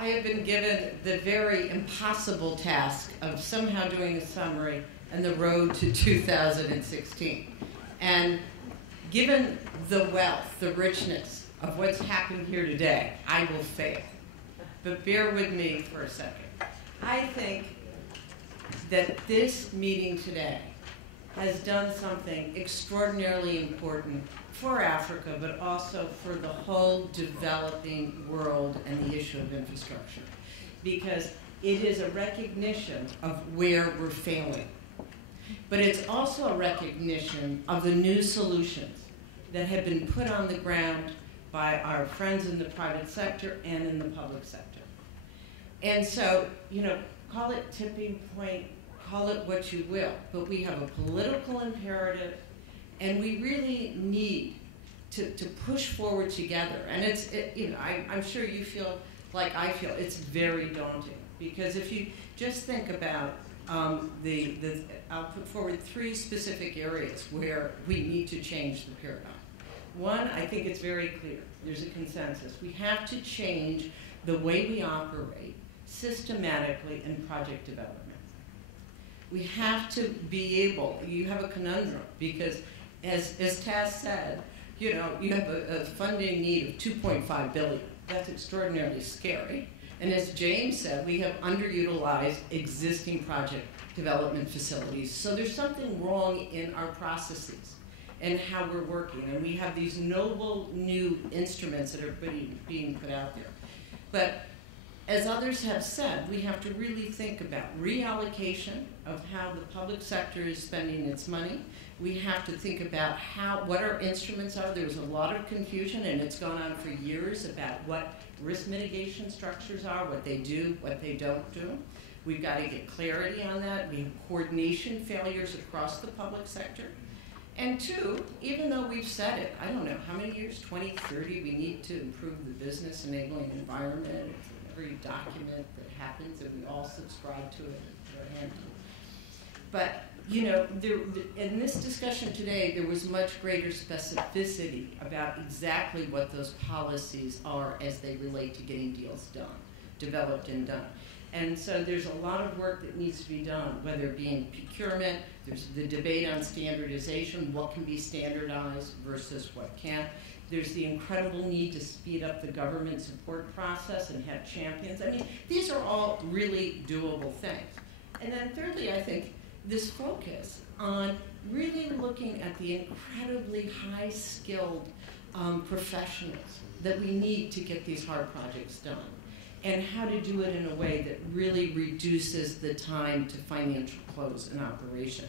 I have been given the very impossible task of somehow doing a summary and the road to 2016. And given the wealth, the richness of what's happened here today, I will fail. But bear with me for a second. I think that this meeting today has done something extraordinarily important for Africa, but also for the whole developing world and the issue of infrastructure. Because it is a recognition of where we're failing. But it's also a recognition of the new solutions that have been put on the ground by our friends in the private sector and in the public sector. And so, call it tipping point, call it what you will, but we have a political imperative, and we really need to push forward together. And I'm sure you feel like I feel, it's very daunting, because if you just think about I'll put forward 3 specific areas where we need to change the paradigm. One, I think it's very clear. There's a consensus. We have to change the way we operate systematically in project development. We have to be able, you have a conundrum, because as Taz said, you have a funding need of $2.5 billion. That's extraordinarily scary. And as James said, we have underutilized existing project development facilities. So there's something wrong in our processes and how we're working. And we have these noble new instruments that are being put out there. But as others have said, we have to really think about reallocation of how the public sector is spending its money. We have to think about what our instruments are. There was a lot of confusion, and it's gone on for years, about what risk mitigation structures are, what they do, what they don't do. We've got to get clarity on that. We have coordination failures across the public sector. And 2, even though we've said it, I don't know how many years, 20, 30, we need to improve the business enabling environment. Every document that happens, and we all subscribe to it and put our hand to it. But, in this discussion today, there was much greater specificity about exactly what those policies are as they relate to getting deals done, developed and done. And so there's a lot of work that needs to be done, whether it be in procurement, there's the debate on standardization, what can be standardized versus what can't. There's the incredible need to speed up the government support process and have champions. I mean, these are all really doable things. And then thirdly, I think this focus on really looking at the incredibly high-skilled professionals that we need to get these hard projects done, and how to do it in a way that really reduces the time to financial close and operation.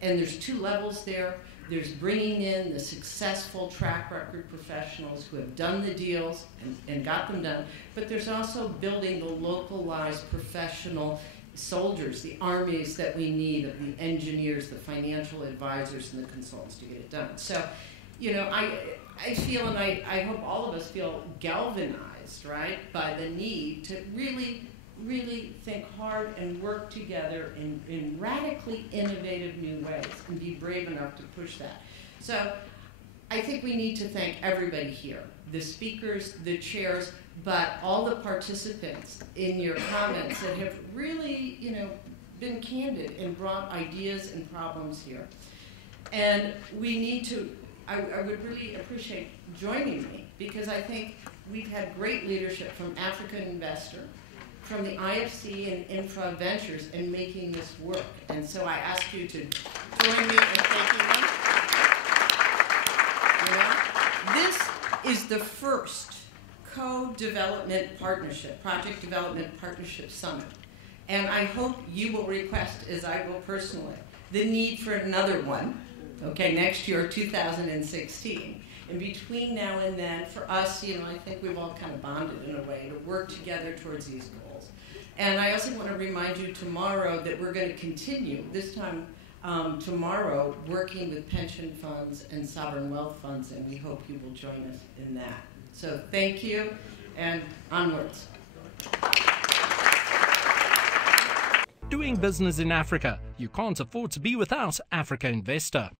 And there's 2 levels there. There's bringing in the successful track record professionals who have done the deals and got them done, but there's also building the localized professional soldiers, the armies that we need of the engineers, the financial advisors, and the consultants to get it done. So, I feel, and I hope all of us feel, galvanized, right, by the need to really, really think hard and work together in radically innovative new ways and be brave enough to push that. So I think we need to thank everybody here, the speakers, the chairs, but all the participants in your comments that have really, been candid and brought ideas and problems here. And we need to, I would really appreciate joining me, because I think we've had great leadership from African Investor, from the IFC and Infra Ventures in making this work. And so I ask you to join me in thanking them. This is the first co-development partnership, project development partnership summit. And I hope you will request, as I will personally, the need for another one, next year, 2016. And between now and then, for us, I think we've all kind of bonded in a way to work together towards these goals. And I also want to remind you tomorrow that we're going to continue, this time tomorrow, working with pension funds and sovereign wealth funds, and we hope you will join us in that. So thank you, and onwards. Doing business in Africa. You can't afford to be without Africa Investor.